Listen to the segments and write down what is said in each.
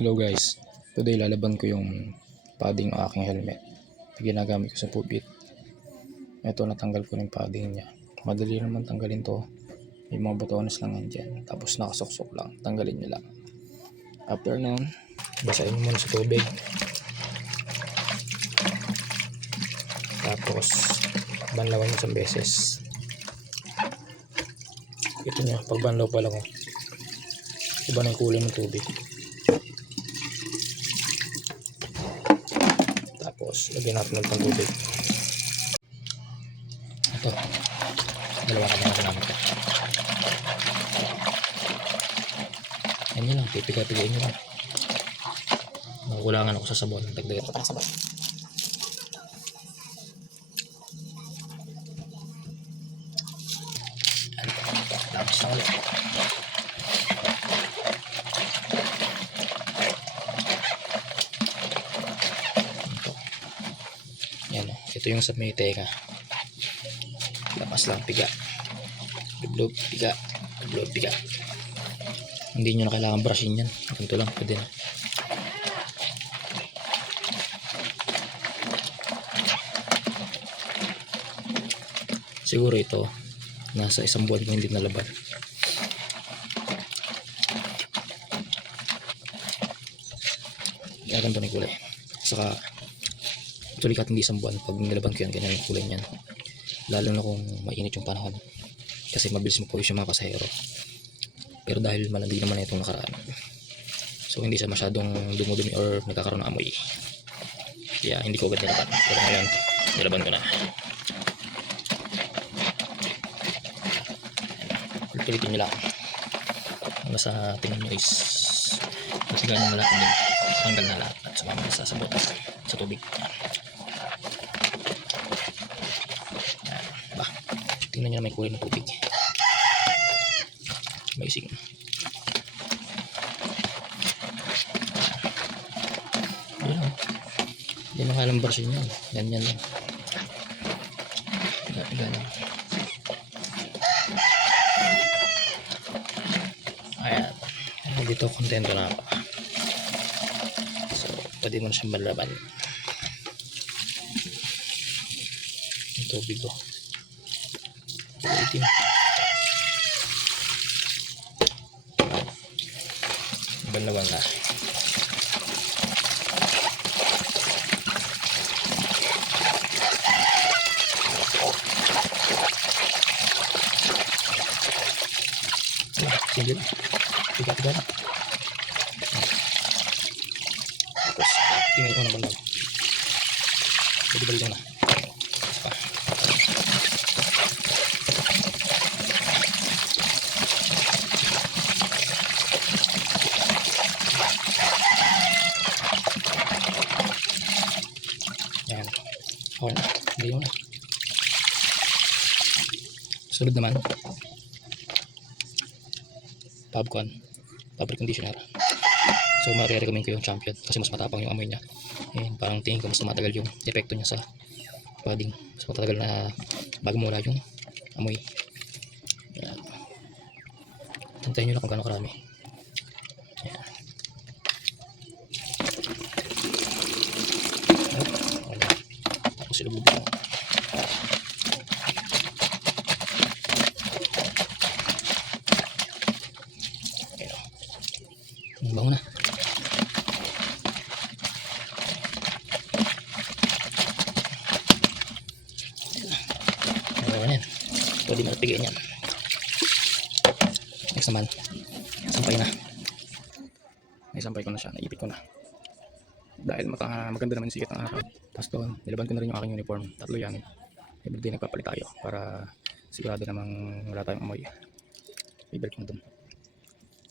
Hello guys, today lalaban ko yung padding ng aking helmet na ginagamit ko sa pupit. Ito, natanggal ko yung padding niya. Madali naman tanggalin to, may mga botones lang yan dyan, tapos nakasuksok lang, tanggalin nyo lang. After nun, basahin mo muna sa tubig, tapos banlawan mo isang beses. Ito nyo, pag banlaw pa lang, iba na yung kulay ng tubig. Tapos lagyan natin ng tubig. Ito, dalawa ka na ginamit ko. Yan nyo lang, pipiga-pigain nyo lang. Nakukulangan ako sa sabon, dagdagan ko pa ng sabon. Tapos na ulit. Yan o, ito yung sa may tenga. Lamas lang, piga. Dublog, piga. Dublog, piga. Hindi nyo na kailangan brushin yan. Ganito lang, pwede na. Siguro ito, nasa isang buwan ko hindi nalaban. Kaya ganito na yung kulay. Saka, actually kahit hindi isang buwan, pag nilaban ko yan, ganyan yung kulay niyan. Lalo na kung mainit yung panahon. Kasi mabilis mo po yung mga pasahero. Pero dahil malandi naman na itong nakaraan, so hindi siya masyadong dumudumi or nagkakaroon ng amoy. Kaya hindi ko agad nilaban. Pero ngayon, nilaban ko na. Ulitin nyo lang. Hanggang sa tingin nyo is masigahan nyo lahat din. Hanggang na lahat at sumama sa sabot sa tubig. Ba, tingnan nyo na may kulay ng tubig. Amazing. Yan lang. Hindi makalang brushing yan. Ganyan lang. Piga lang. Ayan. Dito kontento na ako. So, pwede mo na siyang malaban. Yung tubig ko. Itim. Banlawan na. Sige. Tiga-tiga na. Tapos, tingnan ko na banlaw. Balik-balik na. Yan. Okay na. Hindi mo na. Sunod naman. Fabric conditioner. So marirecommend ko yung Champion kasi mas matapang yung amoy niya. And parang tingin ko mas tumatagal yung epekto niya sa padding. Mas matagal na bago mula yung amoy. Yan. Tantayin nyo lang kung gaano karami. Yan. Wala. Tapos silubog lang. Bango na. Ayan. Pwede mo napigayin yan. Next naman, sampay na. Naisampay ko na siya, naipit ko na. Dahil maganda naman yung sikat ng araw. Tapos doon, nilaban ko na rin yung aking uniform. Tatlo yan. Everyday nagpapalit tayo para sigurado namang wala tayong amoy. Ibalik mo doon.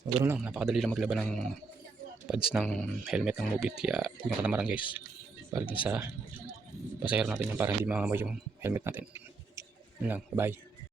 So, ganoon lang, napakadali lang maglaban ng pads ng helmet ng Mobit. Kaya huwag nyo katamaran guys, para din sa pasahero natin yung para hindi mangamoy yung helmet natin. Yun lang, bye bye.